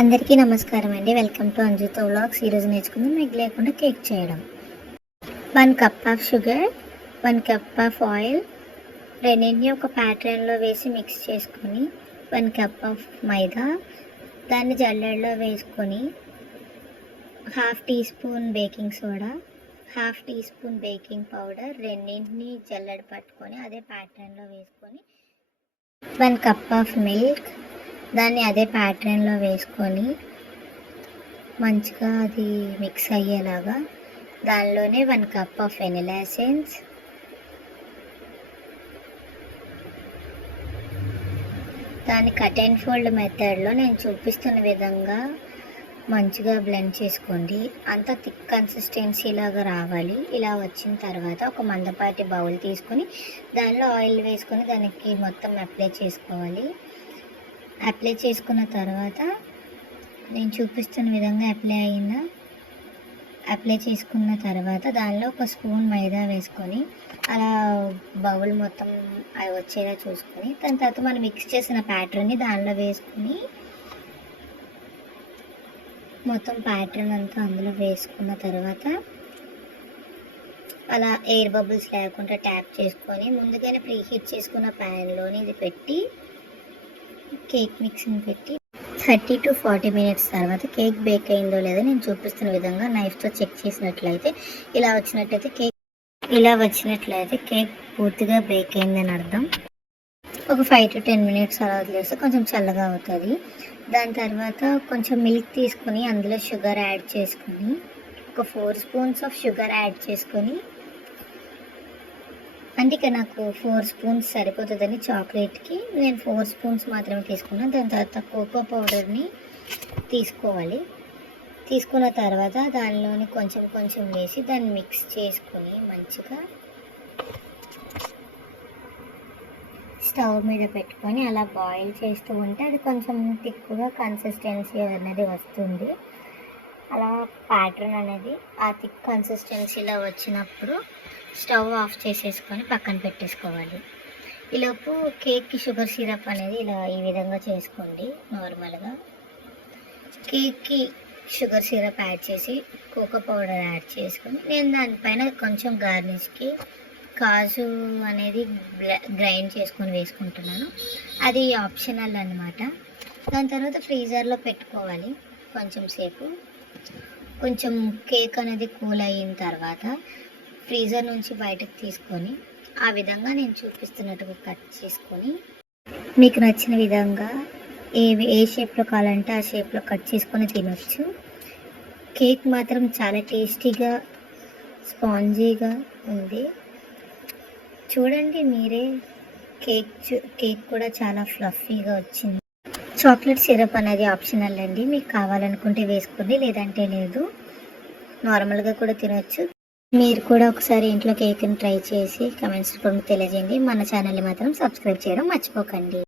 అందరికీ నమస్కారం అండి. వెల్కమ్ టు అంజుతో వ్లాగ్స్. ఈరోజు నేర్చుకుందాం ఎగ్ లేకుండా కేక్ చేయడం. 1 cup of sugar, 1 cup of oil, రెండింటిని ఒక ప్యాటర్న్లో వేసి మిక్స్ చేసుకొని 1 కప్ ఆఫ్ మైదా, దాన్ని జల్లెడలో వేసుకొని 1/2 teaspoon baking soda, 1/2 teaspoon baking powder, రెండింటిని జల్లెడ పట్టుకొని అదే ప్యాటర్న్లో వేసుకొని 1 కప్ ఆఫ్ మిల్క్, దాన్ని అదే ప్యాటర్న్లో వేసుకొని మంచిగా అది మిక్స్ అయ్యేలాగా దానిలోనే 1 కప్ ఆఫ్ వెనిలా ఎసెన్స్, దాన్ని కట్ అండ్ ఫోల్డ్ మెథడ్లో నేను చూపిస్తున్న విధంగా మంచిగా బ్లెండ్ చేసుకోండి. అంత థిక్ కన్సిస్టెన్సీ లాగా రావాలి. ఇలా వచ్చిన తర్వాత ఒక మందపాటి బౌల్ తీసుకొని దానిలో ఆయిల్ వేసుకొని దానికి మొత్తం అప్లై చేసుకోవాలి. అప్లై చేసుకున్న తర్వాత నేను చూపిస్తున్న విధంగా అప్లై చేసుకున్న తర్వాత దానిలో ఒక స్పూన్ మైదా వేసుకొని అలా బౌల్ మొత్తం అవి వచ్చేలా చూసుకొని దాని తర్వాత మనం మిక్స్ చేసిన ప్యాటర్న్ని దానిలో వేసుకుని మొత్తం ప్యాటర్న్ అంతా అందులో వేసుకున్న తర్వాత అలా ఎయిర్ బబుల్స్ లేకుండా ట్యాప్ చేసుకొని ముందుగానే ప్రీ హీట్ చేసుకున్న ప్యాన్లోని ఇది పెట్టి కేక్ మిక్స్ని పెట్టి 30 to 40 మినిట్స్ తర్వాత కేక్ బేక్ అయిందో లేదో నేను చూపిస్తున్న విధంగా నైఫ్తో చెక్ చేసినట్లయితే ఇలా వచ్చినట్లయితే కేక్ పూర్తిగా బేక్ అయిందని అర్థం. ఒక 5 to 10 మినిట్స్ అలా వదిలేస్తే కొంచెం చల్లగా అవుతుంది. దాని తర్వాత కొంచెం మిల్క్ తీసుకొని అందులో షుగర్ యాడ్ చేసుకొని ఒక 4 స్పూన్స్ ఆఫ్ షుగర్ యాడ్ చేసుకొని, అంటే ఇక నాకు 4 స్పూన్స్ సరిపోతుందని చాక్లెట్కి నేను 4 స్పూన్స్ మాత్రమే తీసుకున్నాను. దాని తర్వాత కోకో పౌడర్ని తీసుకోవాలి. తీసుకున్న తర్వాత దానిలోని కొంచెం కొంచెం వేసి దాన్ని మిక్స్ చేసుకొని మంచిగా స్టవ్ మీద పెట్టుకొని అలా బాయిల్ చేస్తూ ఉంటే అది కొంచెం థిక్గా కన్సిస్టెన్సీ అనేది వస్తుంది. అలా ప్యాటర్న్ అనేది ఆ థిక్ కన్సిస్టెన్సీలో వచ్చినప్పుడు స్టవ్ ఆఫ్ చేసేసుకొని పక్కన పెట్టేసుకోవాలి. ఈలోపు కేక్కి షుగర్ సిరప్ అనేది ఈ విధంగా చేసుకోండి. నార్మల్గా కేక్కి షుగర్ సిరప్ యాడ్ చేసి కోకో పౌడర్ యాడ్ చేసుకొని నేను దానిపైన కొంచెం గార్నిష్కి కాజు అనేది గ్రైండ్ చేసుకొని వేసుకుంటున్నాను. అది ఆప్షనల్ అన్నమాట. దాని తర్వాత ఫ్రీజర్లో పెట్టుకోవాలి కొంచెం సేపు. కొంచెం కేక్ అనేది కూల్ అయిన తర్వాత ఫ్రీజర్ నుంచి బయటకు తీసుకొని ఆ విధంగా నేను చూపిస్తున్నట్టుగా కట్ చేసుకొని మీకు నచ్చిన విధంగా ఏ షేప్లో కావాలంటే ఆ షేప్లో కట్ చేసుకొని తినొచ్చు. కేక్ మాత్రం చాలా టేస్టీగా స్పాంజీగా ఉంది. చూడండి మీరే, కేక్ కూడా చాలా ఫ్లఫీగా వచ్చింది. చాక్లెట్ సిరప్ అనేది ఆప్షనల్ అండి. మీకు కావాలనుకుంటే వేసుకోండి, లేదంటే లేదు. నార్మల్గా కూడా తినొచ్చు. మీరు కూడా ఒకసారి ఇంట్లో కేక్ని ట్రై చేసి కమెంట్స్ రూపంలో తెలియజేయండి. మన ఛానల్ని మాత్రం సబ్స్క్రైబ్ చేయడం మర్చిపోకండి.